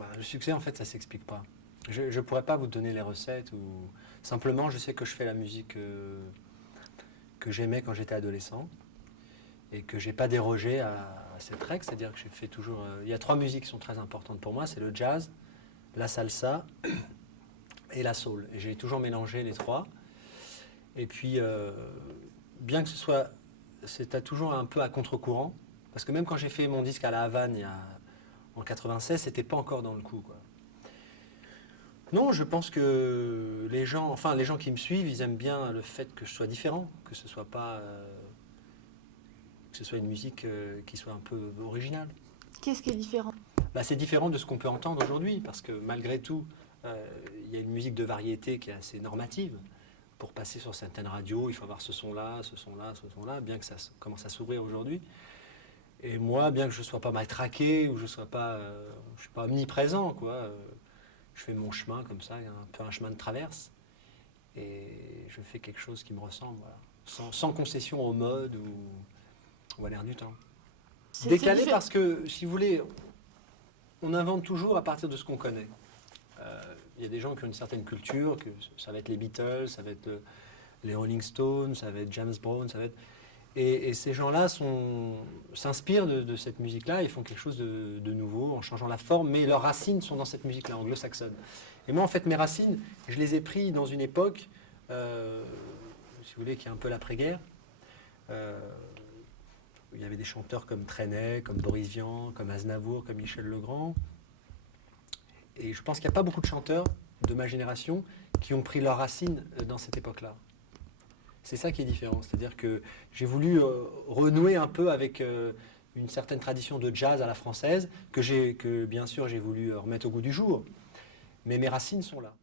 Bah, le succès, en fait, ça s'explique pas. Je ne pourrais pas vous donner les recettes. Ou... Simplement, je sais que je fais la musique que j'aimais quand j'étais adolescent et que j'ai pas dérogé à cette règle. C'est-à-dire que j'ai fait toujours... il y a 3 musiques qui sont très importantes pour moi. C'est le jazz, la salsa et la soul. Et j'ai toujours mélangé les 3. Et puis, bien que ce soit... C'était toujours un peu à contre-courant. Parce que même quand j'ai fait mon disque à La Havane en 96, c'était pas encore dans le coup, quoi. Non, je pense que les gens qui me suivent, ils aiment bien le fait que je sois différent, que ce soit pas, que ce soit une musique qui soit un peu originale. Qu'est-ce qui est différent? Bah, c'est différent de ce qu'on peut entendre aujourd'hui, parce que malgré tout, il y a une musique de variété qui est assez normative. Pour passer sur certaines radios, il faut avoir ce son-là, ce son-là, ce son-là, bien que ça commence à s'ouvrir aujourd'hui. Et moi, bien que je ne sois pas matraqué ou je ne suis pas omniprésent, quoi. Je fais mon chemin comme ça, un peu un chemin de traverse. Et je fais quelque chose qui me ressemble, voilà. Sans concession au mode ou à l'air du temps. Décalé parce que, si vous voulez, on invente toujours à partir de ce qu'on connaît. Il y a des gens qui ont une certaine culture, que ça va être les Beatles, ça va être les Rolling Stones, ça va être James Brown, ça va être... Et ces gens-là s'inspirent de cette musique-là, ils font quelque chose de nouveau en changeant la forme, mais leurs racines sont dans cette musique-là, anglo-saxonne. Et moi, en fait, mes racines, je les ai pris dans une époque, si vous voulez, qui est un peu l'après-guerre. Il y avait des chanteurs comme Trenet, comme Boris Vian, comme Aznavour, comme Michel Legrand. Et je pense qu'il n'y a pas beaucoup de chanteurs de ma génération qui ont pris leurs racines dans cette époque-là. C'est ça qui est différent, c'est-à-dire que j'ai voulu renouer un peu avec une certaine tradition de jazz à la française que bien sûr j'ai voulu remettre au goût du jour, mais mes racines sont là.